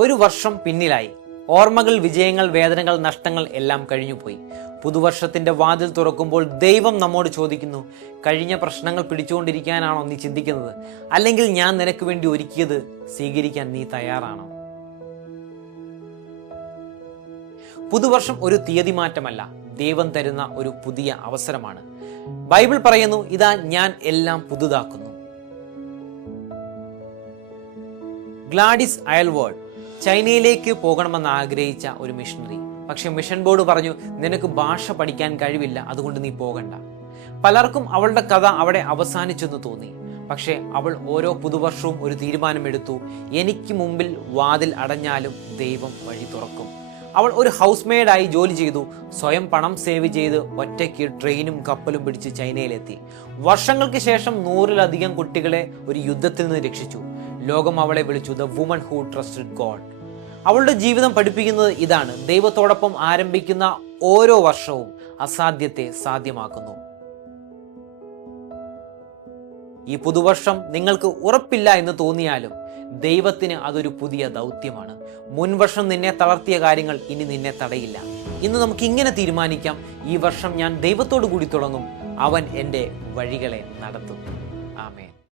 ഒരു വർഷം പിന്നിലായി. ഓർമ്മകൾ, വിജയങ്ങൾ, വേദനകൾ, നഷ്ടങ്ങൾ എല്ലാം കഴിഞ്ഞുപോയി. പുതുവർഷത്തിന്റെ വാതിൽ തുറക്കുമ്പോൾ ദൈവം നമ്മോട് ചോദിക്കുന്നു, കഴിഞ്ഞ പ്രശ്നങ്ങൾ പിടിച്ചുകൊണ്ടിരിക്കാനാണോ നീ ചിന്തിക്കുന്നത്? അല്ലെങ്കിൽ ഞാൻ നിനക്ക് വേണ്ടി ഒരുക്കിയത് സ്വീകരിക്കാൻ നീ തയ്യാറാണോ? പുതുവർഷം ഒരു തീയതി മാറ്റമല്ല, ദൈവം തരുന്ന ഒരു പുതിയ അവസരമാണ്. ബൈബിൾ പറയുന്നു, ഇതാ ഞാൻ എല്ലാം പുതുതാക്കുന്നു. ഗ്ലാഡിസ് അയൽവേർഡ് ചൈനയിലേക്ക് പോകണമെന്ന് ആഗ്രഹിച്ച ഒരു മിഷണറി. പക്ഷെ മിഷൻ ബോർഡ് പറഞ്ഞു, നിനക്ക് ഭാഷ പഠിക്കാൻ കഴിവില്ല, അതുകൊണ്ട് നീ പോകണ്ട. പലർക്കും അവളുടെ കഥ അവിടെ അവസാനിച്ചെന്ന് തോന്നി. പക്ഷെ അവൾ ഓരോ പുതുവർഷവും ഒരു തീരുമാനമെടുത്തു, എനിക്ക് മുമ്പിൽ വാതിൽ അടഞ്ഞാലും ദൈവം വഴി തുറക്കും. അവൾ ഒരു ഹൗസ് മെയ്ഡായി ജോലി ചെയ്തു. സ്വയം പണം സേവ് ചെയ്ത് ഒറ്റയ്ക്ക് ട്രെയിനും കപ്പലും പിടിച്ച് ചൈനയിലെത്തി. വർഷങ്ങൾക്ക് ശേഷം 100-ലധികം കുട്ടികളെ ഒരു യുദ്ധത്തിൽ നിന്ന് രക്ഷിച്ചു. ലോകം അവളെ വിളിച്ചു the woman who trusted God. അവളുടെ ജീവിതം പഠിപ്പിക്കുന്നത് ഇതാണ്: ദൈവത്തോടൊപ്പം ആരംഭിക്കുന്ന ഓരോ വർഷവും അസാധ്യത്തെ സാധ്യമാക്കുന്നു. ഈ പുതുവർഷം നിങ്ങൾക്ക് ഉറപ്പില്ല എന്ന് തോന്നിയാലും ദൈവത്തിന് അതൊരു പുതിയ ദൗത്യമാണ്. മുൻവർഷം നിന്നെ തളർത്തിയ കാര്യങ്ങൾ ഇനി നിന്നെ തടയില്ല. ഇന്ന് നമുക്ക് ഇങ്ങനെ തീരുമാനിക്കാം, ഈ വർഷം ഞാൻ ദൈവത്തോടു കൂടി തുടങ്ങും, അവൻ എൻ്റെ വഴികളെ നടത്തും.